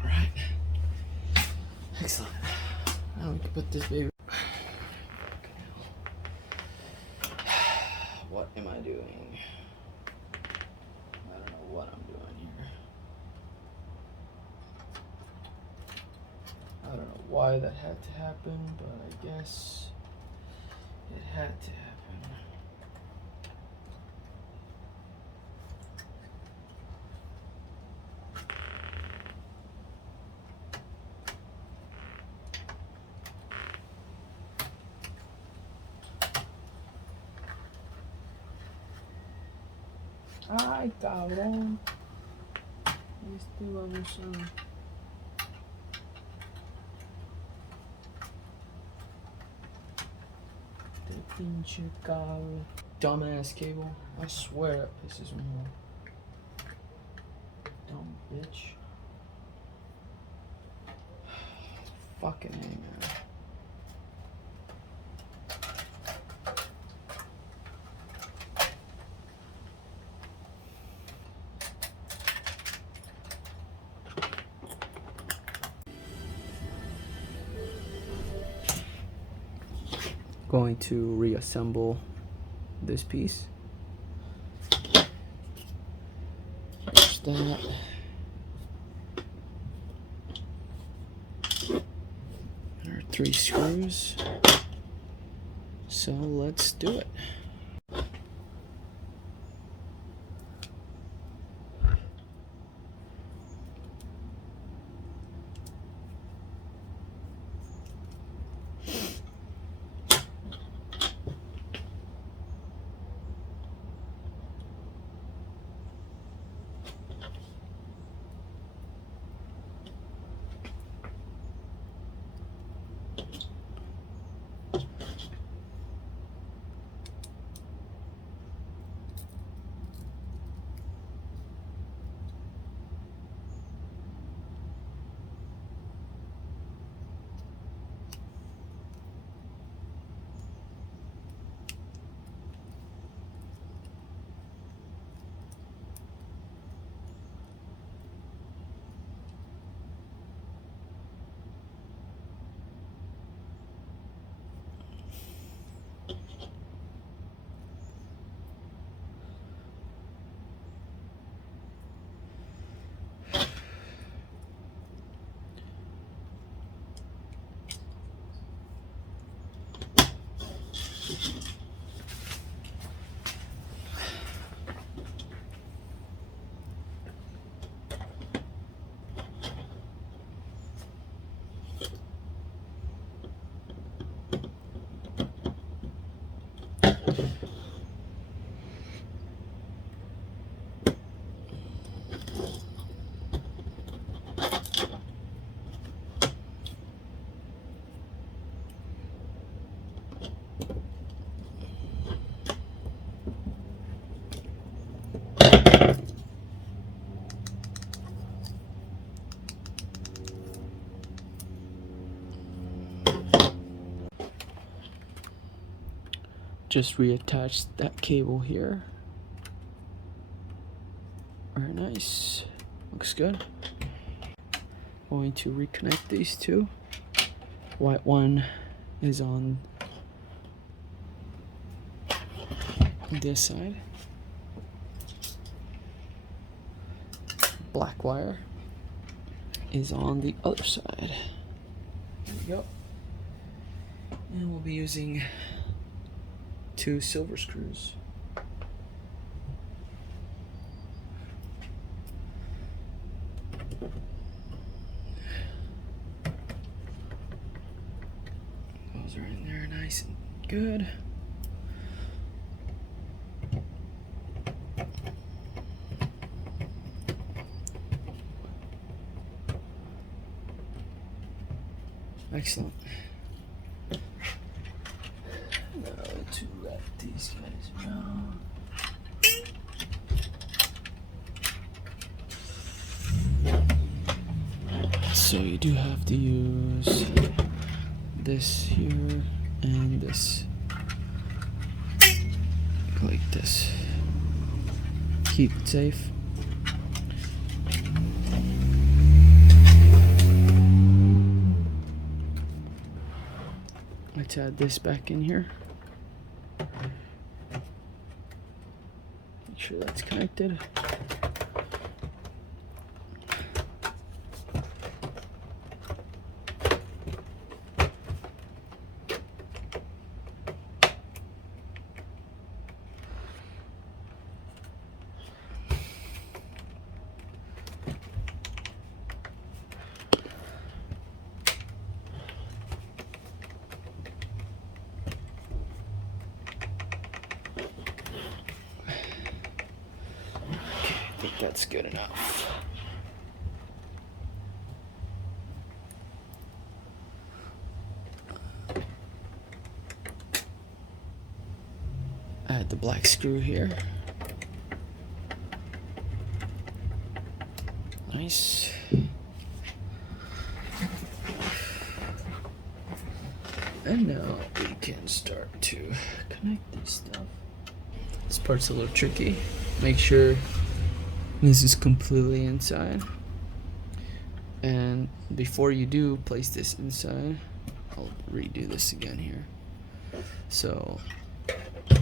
Alright. Excellent. Now we can put this baby. What am I doing? I don't know what I'm doing here. I don't know why that had to happen, but I guess it had to happen. Ay, cabrón. Este baboso. The pinche cable. Dumbass cable. I swear that pisses me off. Dumb bitch. Fucking A, man. Going to reassemble this piece. There's that. There are 3 screws. So let's do it. Just reattach that cable here. Very nice. Looks good. Going to reconnect these two. White one is on this side. Black wire is on the other side. There we go. And we'll be using 2 silver screws. Those are in there nice and good. Excellent. Now to let these guys down. So you do have to use this here and this, like this. Keep it safe. let's add this back in here. Make sure that's connected. I think that's good enough. Add the black screw here. Nice. And now we can start to connect this stuff. This part's a little tricky. Make sure this is completely inside. And before you do place this inside, I'll redo this again here. So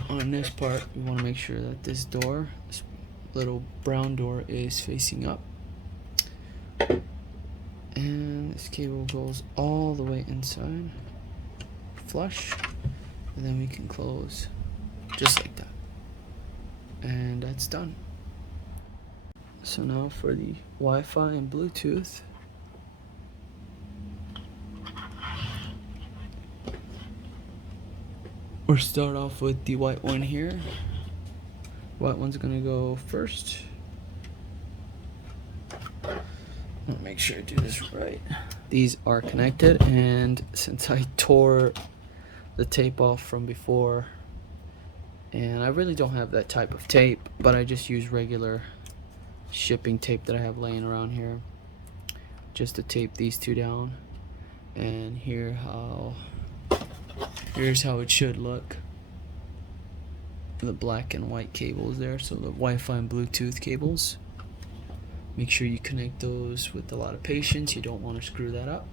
on this part, we want to make sure that this door, this little brown door, is facing up. And this cable goes all the way inside, flush, and then we can close just like that. And that's done. So now for the Wi-Fi and Bluetooth. We'll start off with the white one here. White one's gonna go first. I'll make sure I do this right. These are connected, and since I tore the tape off from before, and I really don't have that type of tape, but I just use regular shipping tape that I have laying around here just to tape these two down. And here's how it should look. The black and white cables there, so the Wi-Fi and Bluetooth cables. Make sure you connect those with a lot of patience. You don't want to screw that up.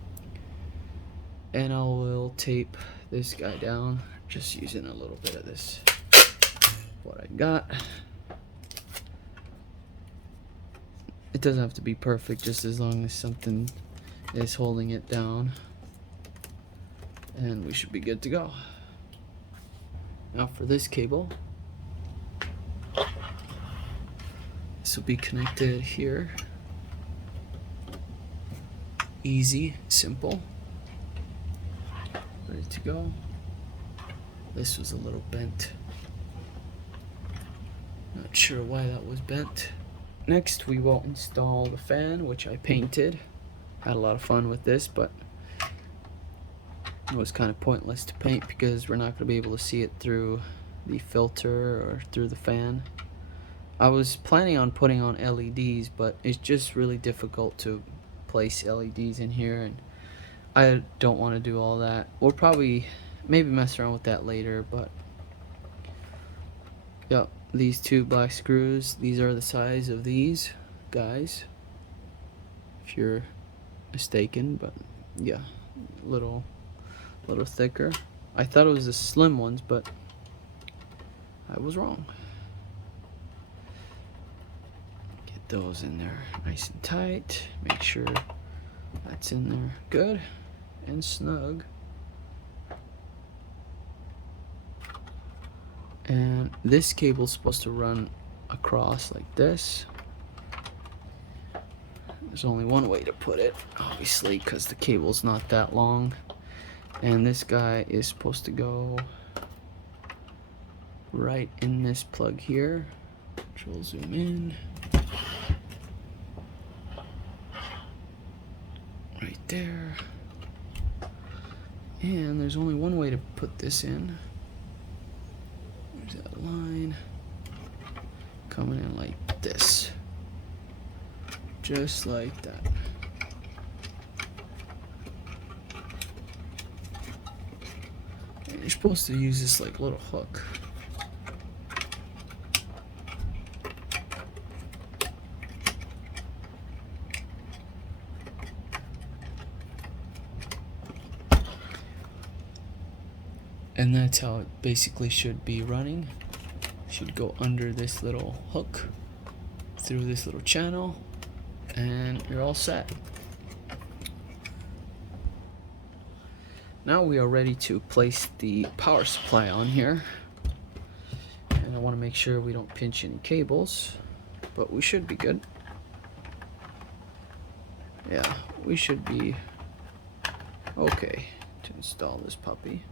And I will tape this guy down, just using a little bit of this, what I got. It doesn't have to be perfect, just as long as something is holding it down. And we should be good to go. Now for this cable, this will be connected here. Easy, simple, ready to go. This was a little bent. Not sure why that was bent. Next we will install the fan, which I painted. Had a lot of fun with this, but it was kind of pointless to paint because we're not going to be able to see it through the filter or through the fan. I was planning on putting on LEDs, but it's just really difficult to place LEDs in here, and I don't want to do all that. We'll probably maybe mess around with that later, but yep, these two black screws, these are the size of these guys, if you're mistaken, but yeah, a little thicker. I thought it was the slim ones, but I was wrong. Get those in there nice and tight. Make sure that's in there good and snug. And this cable's supposed to run across like this. There's only one way to put it, obviously, because the cable's not that long. And this guy is supposed to go right in this plug here, which we'll zoom in. Right there. And there's only one way to put this in. There's that line coming in like this. Just like that. And you're supposed to use this like little hook. And that's how it basically should be running. Should go under this little hook through this little channel, and you're all set. Now we are ready to place the power supply on here, and I want to make sure we don't pinch any cables, but we should be good. Yeah, we should be okay to install this puppy.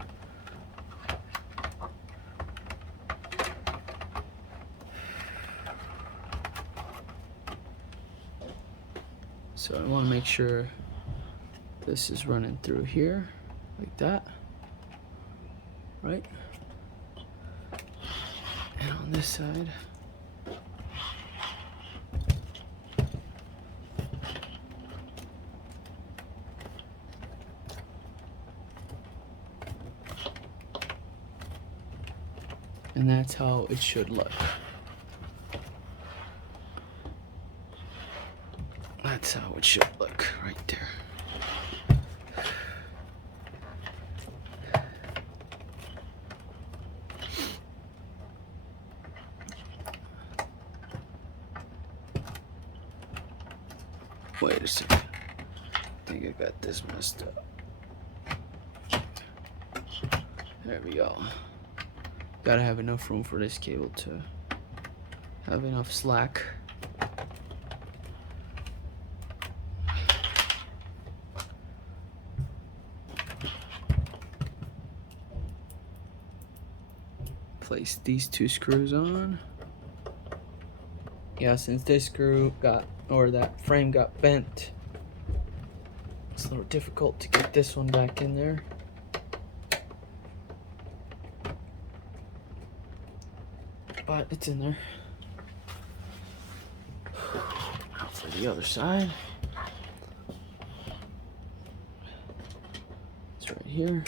So I want to make sure this is running through here like that, right? And on this side, and that's how it should look. That's how it should look right there. Wait a second. I think I got this messed up. There we go. Gotta have enough room for this cable to have enough slack. Place these two screws on. Yeah, since this screw got, or that frame got bent, it's a little difficult to get this one back in there. But it's in there. Now for the other side. It's right here.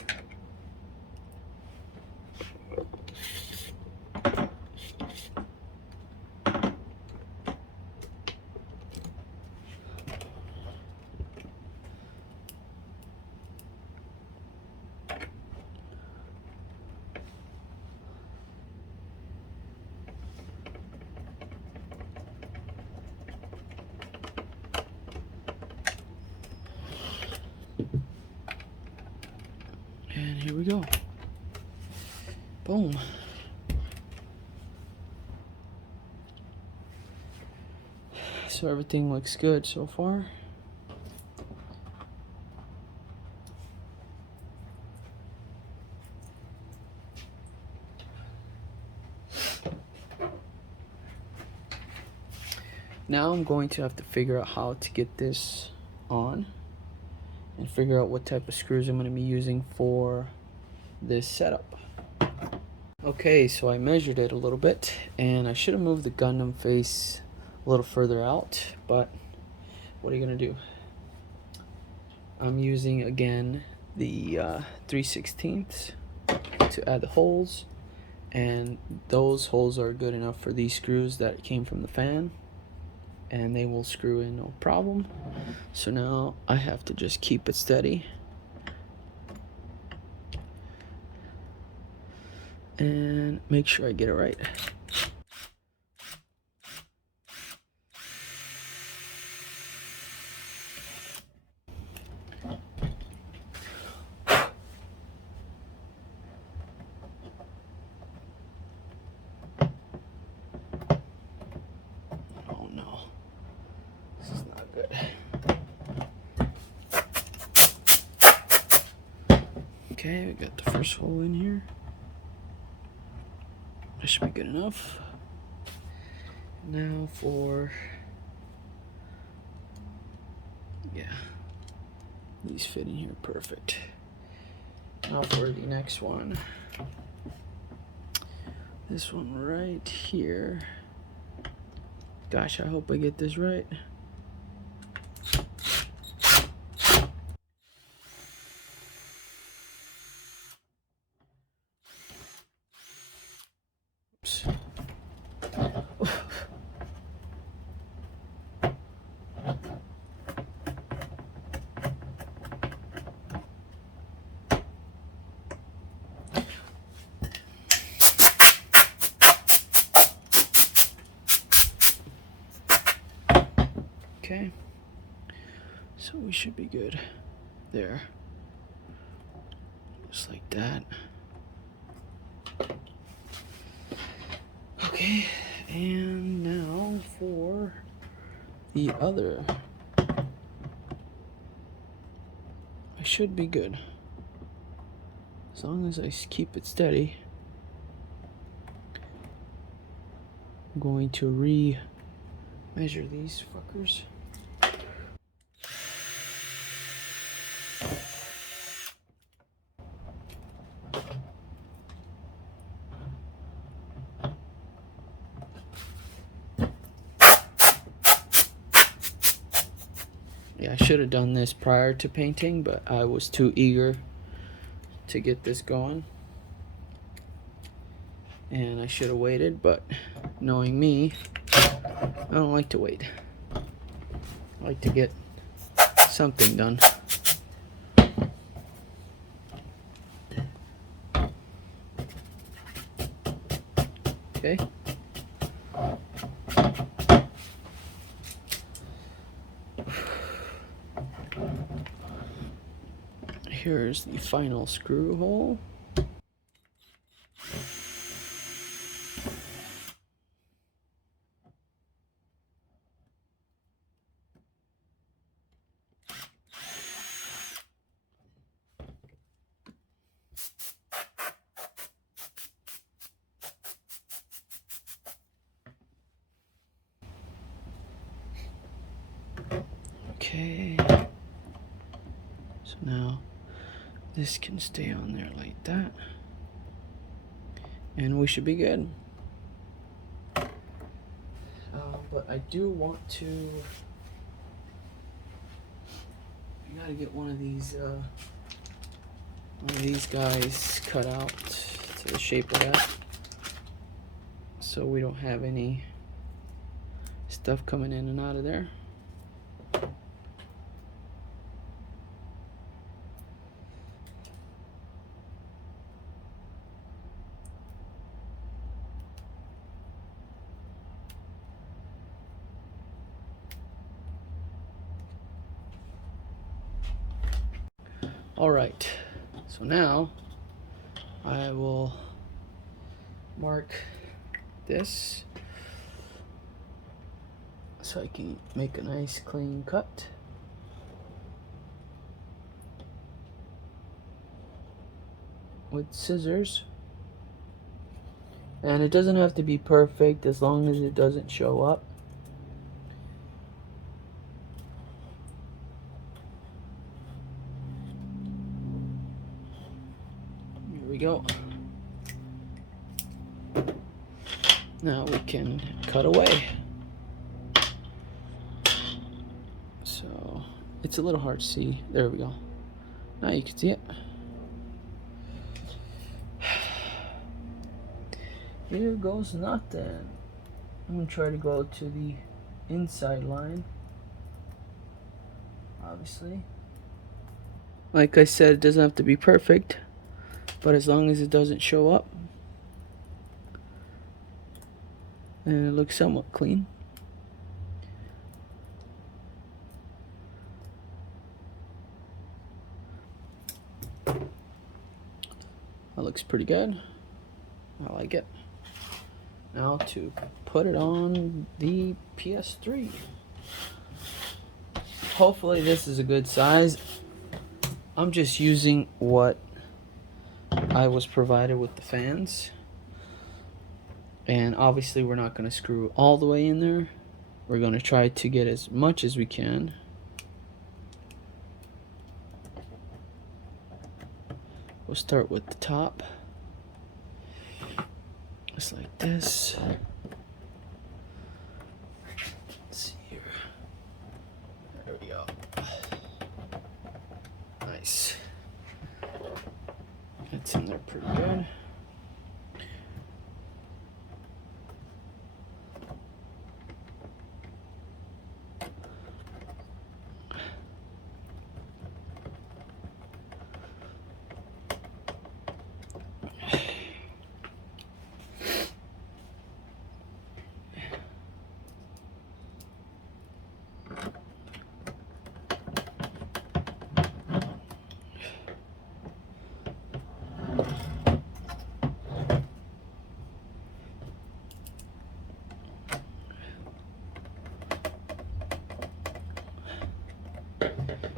And here we go. Boom. So everything looks good so far. Now I'm going to have to figure out how to get this on and figure out what type of screws I'm going to be using for this setup. Okay, so I measured it a little bit, and I should have moved the Gundam face a little further out, but what are you going to do? I'm using again the 3/16 to add the holes, and those holes are good enough for these screws that came from the fan, and they will screw in no problem. So now I have to just keep it steady and make sure I get it right. Oh no, this is not good. Okay, we got the first hole in here. That should be good enough. Now for, yeah, these fit in here perfect. Now for the next one. This one right here. Gosh, I hope I get this right. Oops. Okay, so we should be good there, just like that. Okay, and now for the other. I should be good as long as I keep it steady. I'm going to re-measure these fuckers. Yeah, I should have done this prior to painting, but I was too eager to get this going. And I should have waited, but knowing me, I don't like to wait. I like to get something done. Okay. Here's the final screw hole. Okay. So now this can stay on there like that. And we should be good. But I do want to. I gotta get one of these guys cut out to the shape of that, so we don't have any stuff coming in and out of there. All right, so now I will mark this so I can make a nice clean cut. With scissors. And it doesn't have to be perfect as long as it doesn't show up. Here we go. Now we can cut away. So it's a little hard to see. There we go. Now you can see it. Here goes nothing. I'm gonna try to go to the inside line. Obviously. Like I said, it doesn't have to be perfect, but as long as it doesn't show up and it looks somewhat clean. That looks pretty good. I like it. Now to put it on the PS3. Hopefully this is a good size. I'm just using what I was provided with the fans. And obviously we're not going to screw all the way in there. We're going to try to get as much as we can. We'll start with the top. Just like this. Let's see here. There we go. Nice. That's in there pretty good.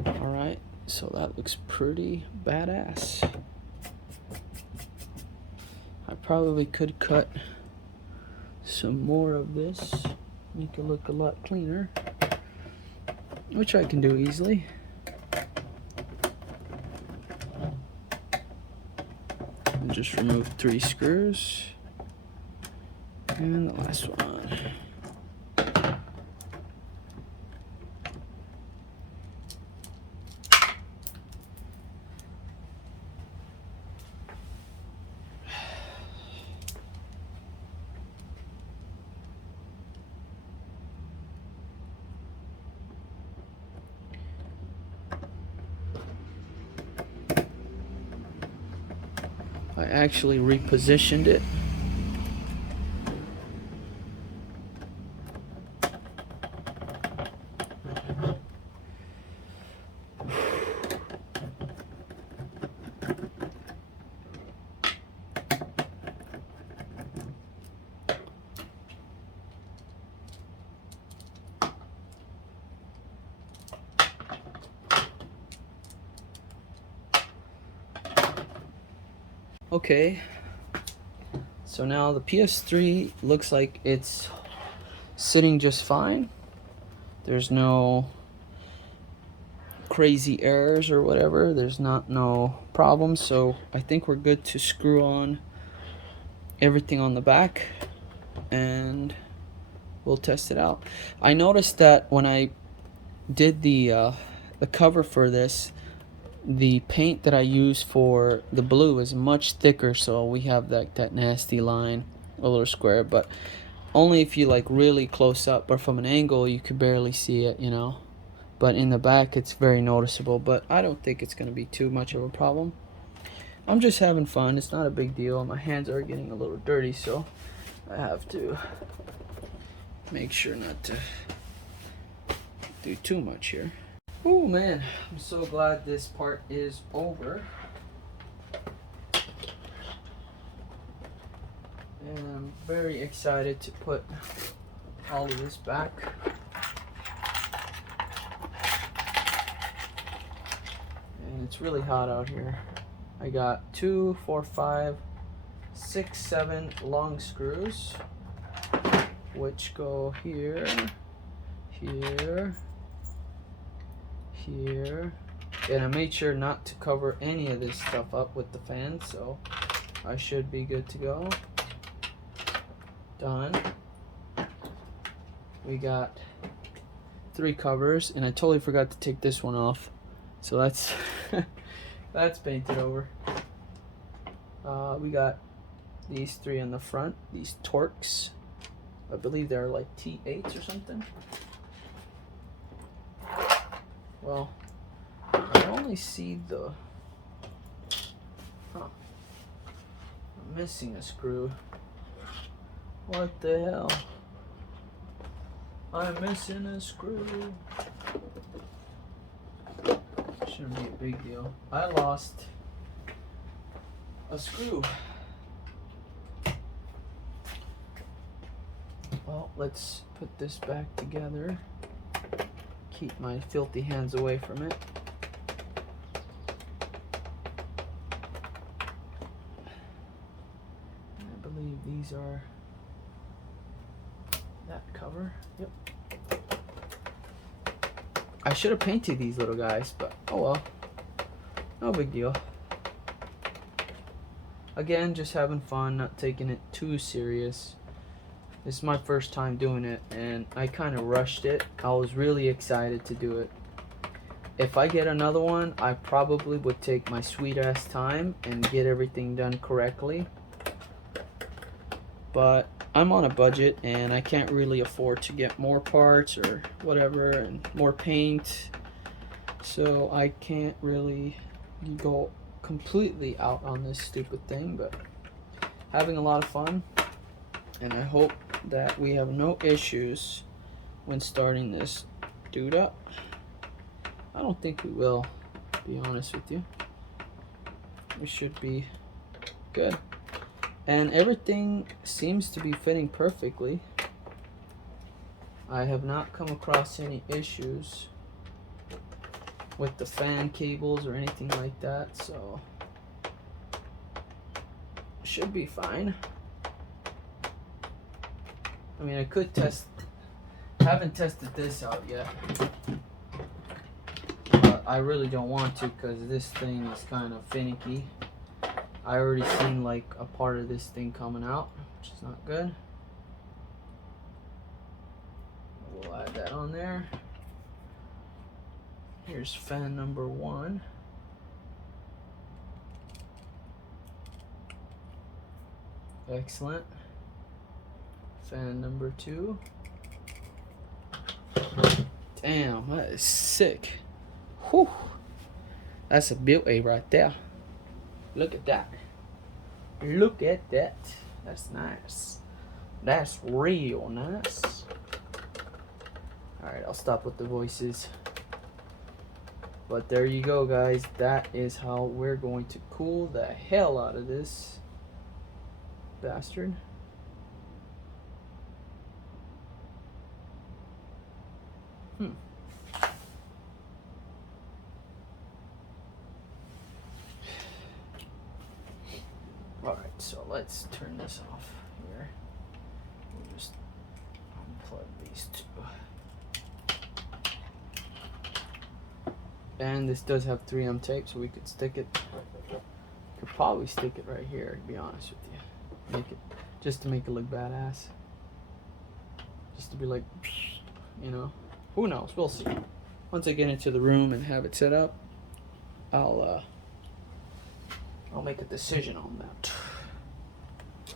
Alright, so that looks pretty badass. I probably could cut some more of this, make it look a lot cleaner, which I can do easily. And just remove 3 screws. And the last one. I actually repositioned it. Okay, so now the PS3 looks like it's sitting just fine. There's no crazy errors or whatever. There's no problems, so I think we're good to screw on everything on the back and we'll test it out. I noticed that when I did the cover for this, the paint that I use for the blue is much thicker, so we have that nasty line, a little square, but only if you like really close up, or from an angle you could barely see it, you know. But in the back it's very noticeable, but I don't think it's going to be too much of a problem. I'm just having fun, it's not a big deal. My hands are getting a little dirty, so I have to make sure not to do too much here. Oh man, I'm so glad this part is over. And I'm very excited to put all of this back. And it's really hot out here. I got 2, 4, 5, 6, 7 long screws, which go here, here, here, and I made sure not to cover any of this stuff up with the fan, so I should be good to go. Done. We got 3 covers, and I totally forgot to take this one off, so that's that's painted over. We got these 3 in the front, these Torx. I believe they're like T8s or something. Well, I only see the... Huh. I'm missing a screw. What the hell? I'm missing a screw. Shouldn't be a big deal. I lost a screw. Well, let's put this back together. Keep my filthy hands away from it. I believe these are that cover. Yep. I should have painted these little guys, but oh well. No big deal. Again, just having fun, not taking it too serious. This is my first time doing it, and I kind of rushed it. I was really excited to do it. If I get another one, I probably would take my sweet ass time and get everything done correctly. But I'm on a budget, and I can't really afford to get more parts or whatever, and more paint. So I can't really go completely out on this stupid thing, but having a lot of fun. And I hope that we have no issues when starting this dude up. I don't think we will, to be honest with you. We should be good. And everything seems to be fitting perfectly. I have not come across any issues. with the fan cables or anything like that, so should be fine. I mean, I could test. Haven't tested this out yet, but I really don't want to because this thing is kind of finicky. I already seen like a part of this thing coming out, which is not good. We'll add that on there. Here's fan number 1. Excellent. Fan number 2. Damn, that is sick. Whew. That's a beauty right there. Look at that. Look at that. That's nice. That's real nice. Alright, I'll stop with the voices. But there you go, guys. That is how we're going to cool the hell out of this bastard. Alright, so let's turn this off here. We'll just unplug these two. And this does have 3M tape, so we could stick it. Could probably stick it right here, to be honest with you. Make it just to make it look badass. Just to be like, you know. Who knows? We'll see. Once I get into the room and have it set up, I'll make a decision on that.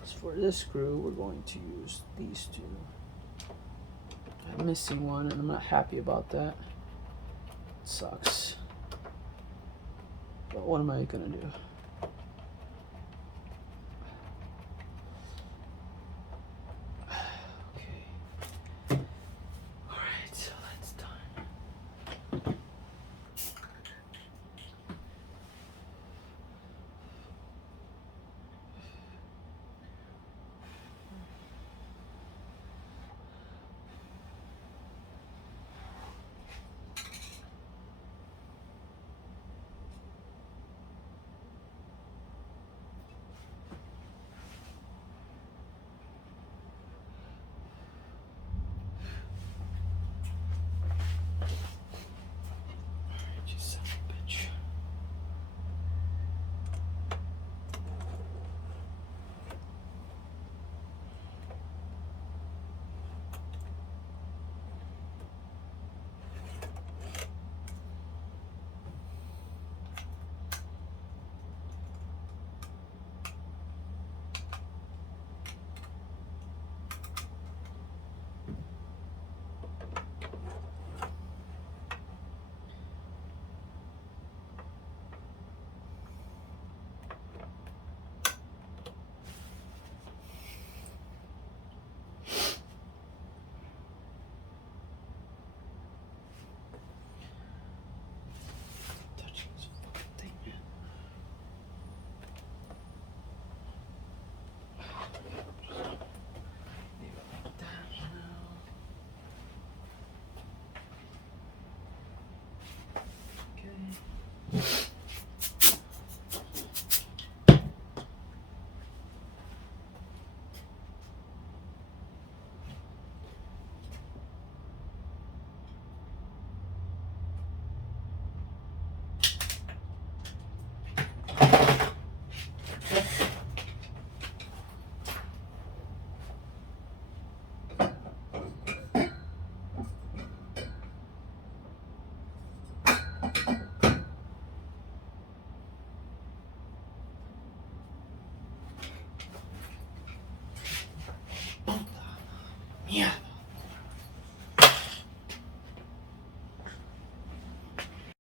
As for this screw, we're going to use these two. I'm missing one, and I'm not happy about that. It sucks. But what am I gonna do? Okay. Alright, so that's done.